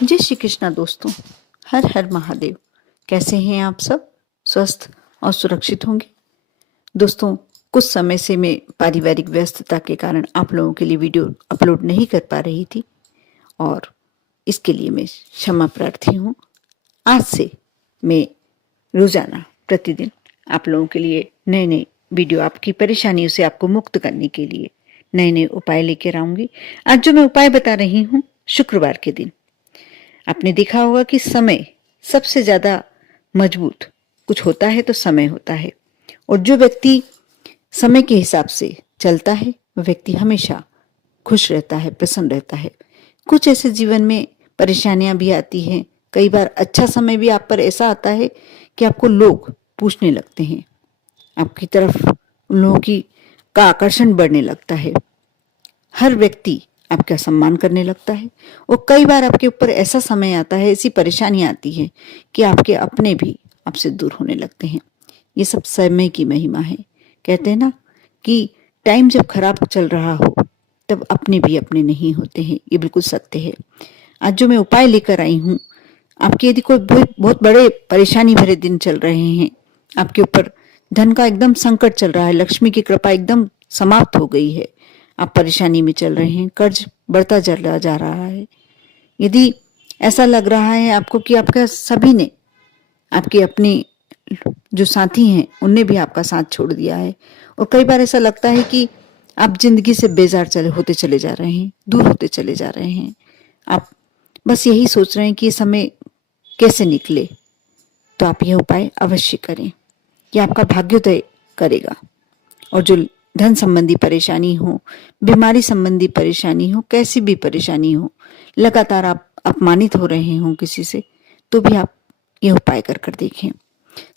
जय श्री कृष्णा दोस्तों। हर हर महादेव। कैसे हैं आप सब? स्वस्थ और सुरक्षित होंगे। दोस्तों, कुछ समय से मैं पारिवारिक व्यस्तता के कारण आप लोगों के लिए वीडियो अपलोड नहीं कर पा रही थी और इसके लिए मैं क्षमा प्रार्थी हूँ। आज से मैं रोजाना प्रतिदिन आप लोगों के लिए नए नए वीडियो, आपकी परेशानियों से आपको मुक्त करने के लिए नए नए उपाय लेकर आऊंगी। आज जो मैं उपाय बता रही हूँ, शुक्रवार के दिन आपने देखा होगा कि समय सबसे ज्यादा मजबूत कुछ होता है तो समय होता है, और जो व्यक्ति समय के हिसाब से चलता है वह व्यक्ति हमेशा खुश रहता है, प्रसन्न रहता है। कुछ ऐसे जीवन में परेशानियां भी आती हैं। कई बार अच्छा समय भी आप पर ऐसा आता है कि आपको लोग पूछने लगते हैं, आपकी तरफ उन लोगों की का आकर्षण बढ़ने लगता है। हर व्यक्ति आपका सम्मान करने लगता है। और कई बार आपके ऊपर ऐसा समय आता है, ऐसी परेशानी आती है कि आपके अपने भी आपसे दूर होने लगते हैं। ये सब समय की महिमा है। कहते हैं ना कि टाइम जब खराब चल रहा हो तब अपने भी अपने नहीं होते हैं। ये बिल्कुल सत्य है। आज जो मैं उपाय लेकर आई हूँ, आपके यदि कोई बहुत बड़े परेशानी भरे दिन चल रहे हैं, आपके ऊपर धन का एकदम संकट चल रहा है, लक्ष्मी की कृपा एकदम समाप्त हो गई है, आप परेशानी में चल रहे हैं, कर्ज बढ़ता चला जा रहा है, यदि ऐसा लग रहा है आपको कि आपका सभी ने, आपके अपने जो साथी हैं उनने भी आपका साथ छोड़ दिया है, और कई बार ऐसा लगता है कि आप जिंदगी से बेजार होते चले जा रहे हैं, दूर होते चले जा रहे हैं, आप बस यही सोच रहे हैं कि ये समय कैसे निकले, तो आप यह उपाय अवश्य करें। यह आपका भाग्योदय करेगा। और जो धन संबंधी परेशानी हो, बीमारी संबंधी परेशानी हो, कैसी भी परेशानी हो, लगातार आप अपमानित हो रहे हो किसी से, तो भी आप यह उपाय कर देखें।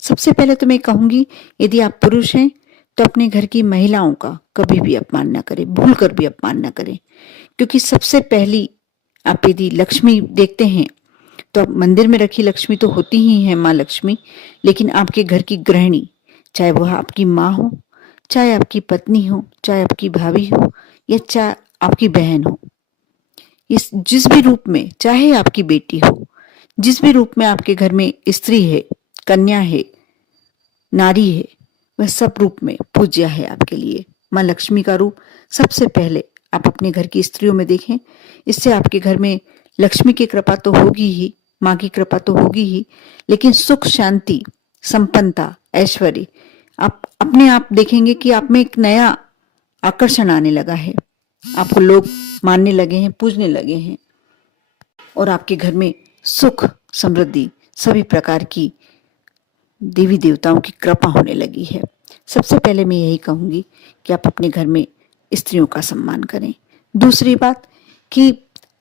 सबसे पहले तो मैं कहूंगी, यदि आप पुरुष हैं तो अपने घर की महिलाओं का कभी भी अपमान न करें, भूल कर भी अपमान न करें। क्योंकि सबसे पहली आप यदि लक्ष्मी देखते हैं तो अब मंदिर में रखी लक्ष्मी तो होती ही है माँ लक्ष्मी, लेकिन आपके घर की गृहिणी, चाहे वह आपकी माँ हो, चाहे आपकी पत्नी हो, चाहे आपकी भाभी हो, या चाहे आपकी बहन हो, इस जिस भी रूप में, चाहे आपकी बेटी हो, जिस भी रूप में आपके घर में स्त्री है, कन्या है, नारी है, वह सब रूप में पूज्य है आपके लिए। माँ लक्ष्मी का रूप सबसे पहले आप अपने घर की स्त्रियों में देखें। इससे आपके घर में लक्ष्मी की कृपा तो होगी ही, माँ की कृपा तो होगी ही, लेकिन सुख, शांति, संपन्नता, ऐश्वर्य, आप अपने आप देखेंगे कि आप में एक नया आकर्षण आने लगा है, आपको लोग मानने लगे हैं, पूजने लगे हैं, और आपके घर में सुख, समृद्धि, सभी प्रकार की देवी देवताओं की कृपा होने लगी है। सबसे पहले मैं यही कहूंगी कि आप अपने घर में स्त्रियों का सम्मान करें। दूसरी बात कि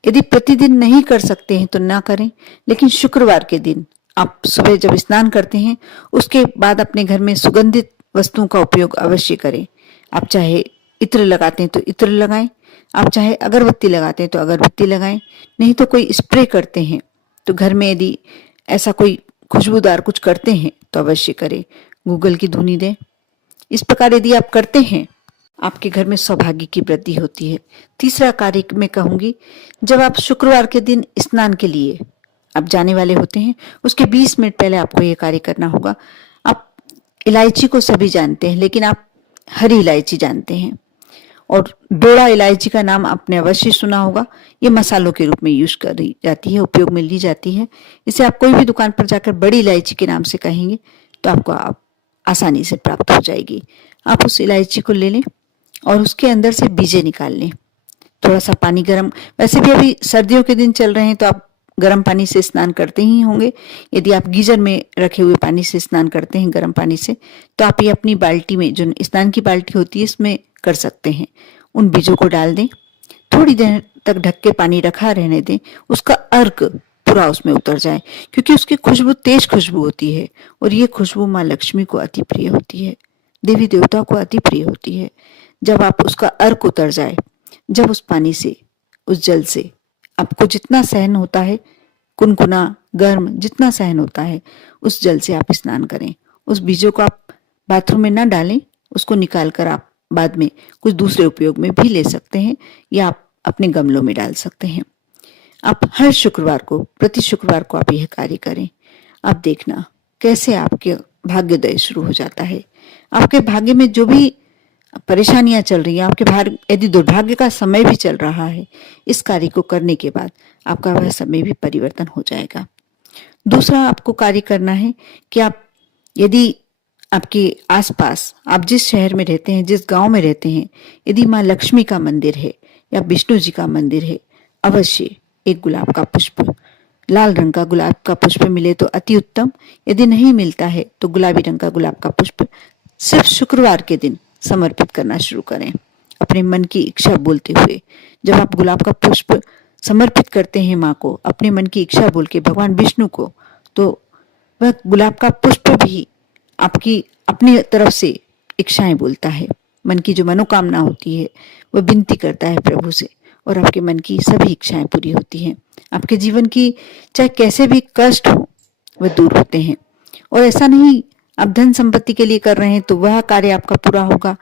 यदि प्रतिदिन नहीं कर सकते हैं तो ना करें, लेकिन शुक्रवार के दिन आप सुबह जब स्नान करते हैं उसके बाद अपने घर में सुगंधित वस्तुओं का उपयोग अवश्य करें। आप चाहे इत्र लगाते हैं तो इत्र लगाएं, आप चाहे अगरबत्ती लगाते हैं तो अगरबत्ती लगाएं, नहीं तो कोई स्प्रे करते हैं तो घर में यदि ऐसा कोई खुशबूदार कुछ करते हैं तो अवश्य करें। गूगल की धुनी दें। इस प्रकार यदि आप करते हैं, आपके घर में सौभाग्य की वृद्धि होती है। तीसरा कार्य मैं कहूंगी, जब आप शुक्रवार के दिन स्नान के लिए आप जाने वाले होते हैं, उसके 20 मिनट पहले आपको यह कार्य करना होगा। आप इलायची को सभी जानते हैं, लेकिन आप हरी इलायची जानते हैं, और डोड़ा इलायची का नाम आपने अवश्य सुना होगा। ये मसालों के रूप में यूज करी जाती है, उपयोग में ली जाती है। इसे आप कोई भी दुकान पर जाकर बड़ी इलायची के नाम से कहेंगे तो आपको आप आसानी से प्राप्त हो जाएगी। आप उस इलायची को ले लें और उसके अंदर से बीजे निकाल लें। थोड़ा सा पानी गर्म, वैसे भी अभी सर्दियों के दिन चल रहे हैं तो आप गर्म पानी से स्नान करते ही होंगे। यदि आप गीजर में रखे हुए पानी से स्नान करते हैं, गर्म पानी से, तो आप ये अपनी बाल्टी में, जो स्नान की बाल्टी होती है, इसमें कर सकते हैं। उन बीजों को डाल दें, थोड़ी देर तक ढक के पानी रखा रहने दें, उसका अर्क पूरा उसमें उतर जाए, क्योंकि उसकी खुशबू तेज खुशबू होती है, और ये खुशबू माँ लक्ष्मी को अति प्रिय होती है, देवी देवताओं को अति प्रिय होती है। जब आप उसका अर्क उतर जाए, जब उस पानी से, उस जल से आपको जितना सहन होता है, कुनकुना गर्म जितना सहन होता है, उस जल से आप स्नान करें। उस बीजों को आप बाथरूम में ना डालें, उसको निकाल कर आप बाद में कुछ दूसरे उपयोग में भी ले सकते हैं, या आप अपने गमलों में डाल सकते हैं। आप हर शुक्रवार को, प्रति शुक्रवार को आप यह कार्य करें। आप देखना कैसे आपके भाग्योदय शुरू हो जाता है। आपके भाग्य में जो भी परेशानियां चल रही हैं, आपके भाग्य यदि दुर्भाग्य का समय भी चल रहा है, इस कार्य को करने के बाद आपका वह समय भी परिवर्तन हो जाएगा। दूसरा आपको कार्य करना है कि आप यदि आपके आसपास, आप जिस शहर में रहते हैं, जिस गांव में रहते हैं, यदि माँ लक्ष्मी का मंदिर है या विष्णु जी का मंदिर है, अवश्य एक गुलाब का पुष्प, लाल रंग का गुलाब का पुष्प मिले तो अति उत्तम। यदि नहीं मिलता है तो गुलाबी रंग का गुलाब का पुष्प सिर्फ शुक्रवार के दिन समर्पित करना शुरू करें, अपने मन की इच्छा बोलते हुए। जब आप गुलाब का पुष्प समर्पित करते हैं माँ को, अपने मन की इच्छा बोल के भगवान विष्णु को, तो वह गुलाब का पुष्प भी आपकी अपनी तरफ से इच्छाएं बोलता है। मन की जो मनोकामना होती है वह विनती करता है प्रभु से, और आपके मन की सभी इच्छाएं पूरी होती हैं। आपके जीवन की चाहे कैसे भी कष्ट हो वह दूर होते हैं। और ऐसा नहीं आप धन संपत्ति के लिए कर रहे हैं तो वह कार्य आपका पूरा होगा।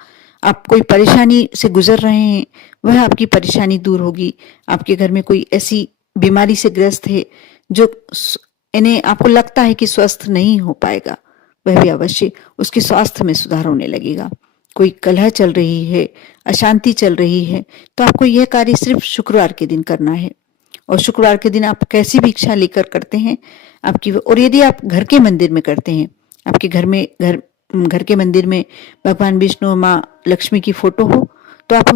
आप कोई परेशानी से गुजर रहे हैं, वह आपकी परेशानी दूर होगी। आपके घर में कोई ऐसी बीमारी से ग्रस्त है जो इन्हें आपको लगता है कि स्वस्थ नहीं हो पाएगा, वह भी अवश्य उसके स्वास्थ्य में सुधार होने लगेगा। कोई कलह चल रही है, अशांति चल रही है, तो आपको यह कार्य सिर्फ शुक्रवार के दिन करना है। और शुक्रवार के दिन आप कैसी भी इच्छा लेकर करते हैं आपकी, और यदि आप घर के मंदिर में करते हैं, आपके घर के मंदिर में भगवान विष्णु और माँ लक्ष्मी की फोटो हो, तो आप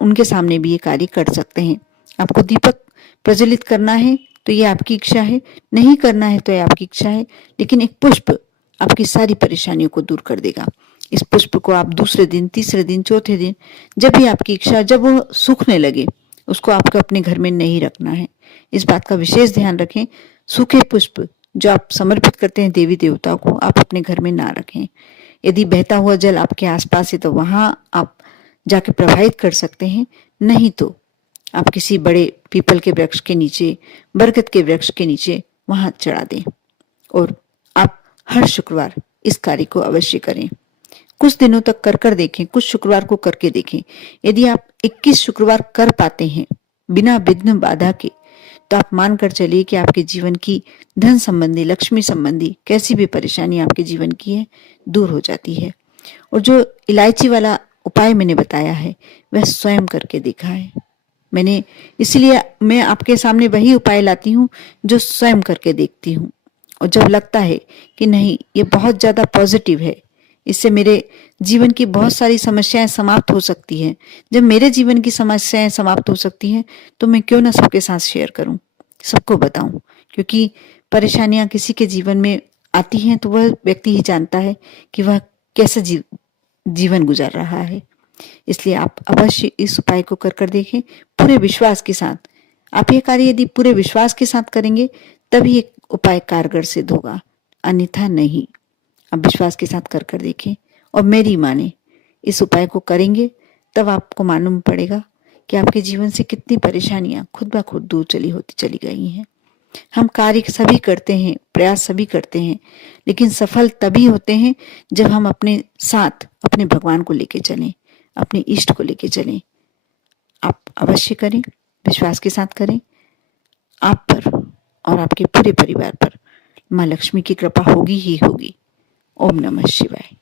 उनके सामने भी ये कार्य कर सकते हैं। आपको दीपक प्रज्वलित करना है तो ये आपकी इच्छा है, नहीं करना है तो ये आपकी इच्छा है, लेकिन एक पुष्प आपकी सारी परेशानियों को दूर कर देगा। इस पुष्प को आप दूसरे दिन, तीसरे दिन, चौथे दिन, जब भी आपकी इच्छा, जब वो सूखने लगे, उसको आपको अपने घर में नहीं रखना है। इस बात का विशेष ध्यान रखें। सूखे पुष्प जो आप समर्पित करते हैं देवी देवताओं को, आप अपने घर में ना रखें। यदि बहता हुआ जल आपके आसपास है तो वहां आप जाके प्रवाहित कर सकते हैं, नहीं तो आप किसी बड़े पीपल के वृक्ष के नीचे, बरगद के वृक्ष के नीचे वहां चढ़ा दें। और आप हर शुक्रवार इस कार्य को अवश्य करें। कुछ दिनों तक कर देखें, कुछ शुक्रवार को करके देखें। यदि आप 21 शुक्रवार कर पाते हैं बिना विघ्न बाधा के, तो आप मानकर चलिए कि आपके जीवन की धन संबंधी, लक्ष्मी संबंधी कैसी भी परेशानी आपके जीवन की है, दूर हो जाती है। और जो इलायची वाला उपाय मैंने बताया है वह स्वयं करके देखा है मैंने, इसलिए मैं आपके सामने वही उपाय लाती हूँ जो स्वयं करके देखती हूँ। और जब लगता है कि नहीं, ये बहुत ज्यादा पॉजिटिव है, इससे मेरे जीवन की बहुत सारी समस्याएं समाप्त हो सकती हैं, जब मेरे जीवन की समस्याएं समाप्त हो सकती हैं तो मैं क्यों ना सबके साथ शेयर करूं, सबको बताऊं। क्योंकि परेशानियां किसी के जीवन में आती हैं तो वह व्यक्ति ही जानता है कि वह कैसा जीवन गुजार रहा है। इसलिए आप अवश्य इस उपाय को कर देखें पूरे विश्वास के साथ। आप ये कार्य यदि पूरे विश्वास के साथ करेंगे तभी एक उपाय कारगर सिद्ध होगा, अन्यथा नहीं। आप विश्वास के साथ कर देखें और मेरी माने इस उपाय को करेंगे तब आपको मालूम पड़ेगा कि आपके जीवन से कितनी परेशानियां खुद ब खुद दूर चली गई हैं। हम कार्य सभी करते हैं, प्रयास सभी करते हैं, लेकिन सफल तभी होते हैं जब हम अपने साथ अपने भगवान को लेके चलें, अपने इष्ट को लेके चलें। आप अवश्य करें, विश्वास के साथ करें। आप पर और आपके पूरे परिवार पर माँ लक्ष्मी की कृपा होगी ही होगी। ओम नमः शिवाय।